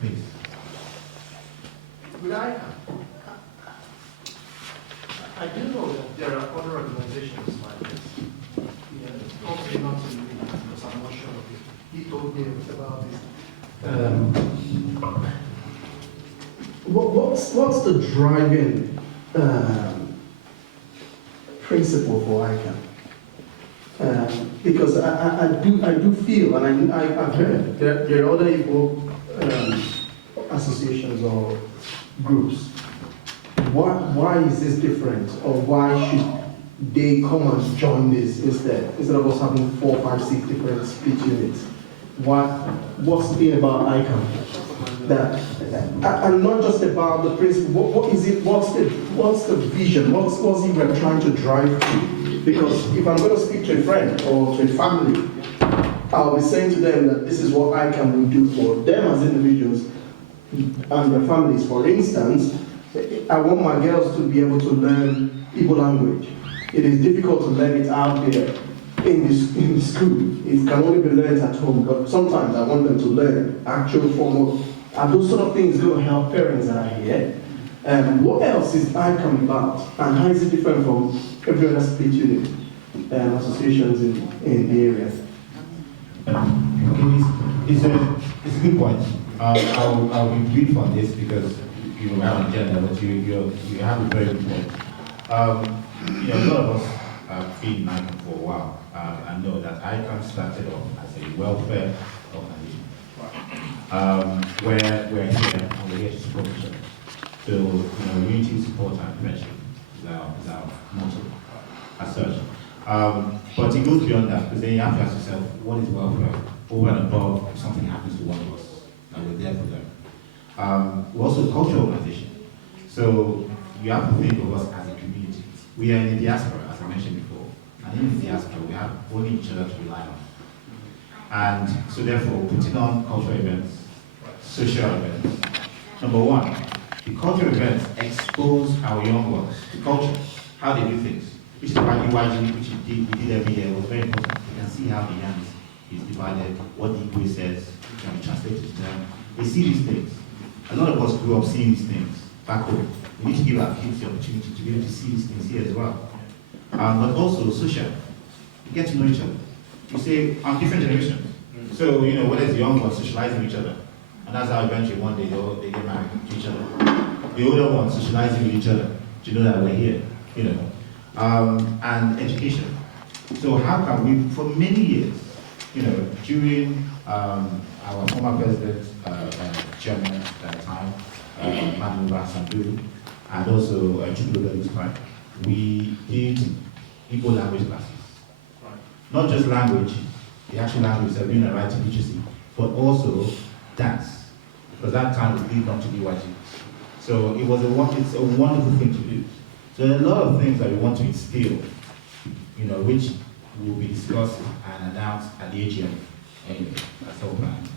Please. With ICAM, I do know that there are other organizations like this. Yeah, probably not in the because I'm not sure of it. He told me about this. What's the driving principle for ICAM? Because I do feel, and I've heard there are other Igbo associations or groups. Why is this different, or why should they come and join this instead of us having 4, 5, 6 different speech units? What's the thing about ICAM? That and not just about the principle. What is it? What's the vision? What's it we're trying to drive to? Because if I'm going to speak to a friend or to a family, I'll be saying to them that this is what ICAM will do for them as individuals and their families. For instance, I want my girls to be able to learn Igbo language. It is difficult to learn it out there in the school. It can only be learned at home, but sometimes I want them to learn actual formal. And those sort of things going to help parents that are here. What else is ICAM about? And how is it different from every other speech unit associations in the area? Okay, it's a good point. I'll be brief on this because you have an agenda, but you have a very good point. A lot of us have been in ICAM for a while and know that ICAM started off as a welfare organization. Where we're here and we're here to support each other. So, unity, support, and friendship is our motto as such. But it goes beyond that, because then you have to ask yourself, what is welfare? Over and above, if something happens to one of us, and we're there for them. We're also a cultural organization. So you have to think of us as a community. We are in the diaspora, as I mentioned before. And in the diaspora, we have only each other to rely on. And so therefore, putting on cultural events, social events. Number one, the cultural events expose our young ones to culture, how they do things. Which is why which we did every year was very important. You can see how the yam is divided, what the Igbo says, can be translated to them. They see these things. A lot of us grew up seeing these things back home. We need to give our kids the opportunity to be able to see these things here as well. But also social. You get to know each other. You say, I'm different generations. So, whether it's the young ones socializing with each other, and that's how eventually one day they get married to each other. The older ones socializing with each other to know that we're here, and education. So how can we, for many years, during our former president, chairman at the time, Manu Sandu, and also Chukwudo's time, we did Igbo language classes. Not just language, the actual language, so being a writing literacy, but also dance. Because that time was leading up to the YG. So it's a wonderful thing to do. So there are a lot of things that we want to instill, which will be discussed and announced at the AGM. Anyway, that's our plan.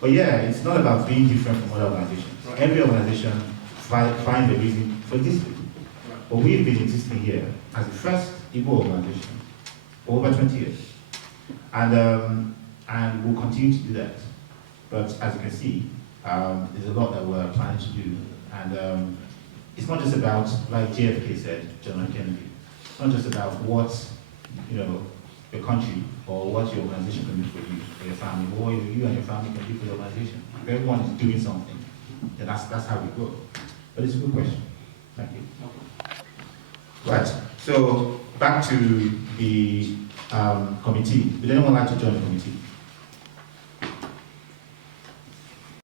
But yeah, it's not about being different from other organizations. Right. Every organization finds a reason for existing. Right. But we've been existing here as the first Igbo organization for over 20 years. And we'll continue to do that. But as you can see, there's a lot that we're planning to do. And it's not just about, like JFK said, John F. Kennedy, it's not just about what, your country or what your organization can do for you, for your family, or what you and your family can do for the organization. If everyone is doing something, then that's how we grow. But it's a good question. Thank you. Right, so back to the committee. Would anyone like to join the committee?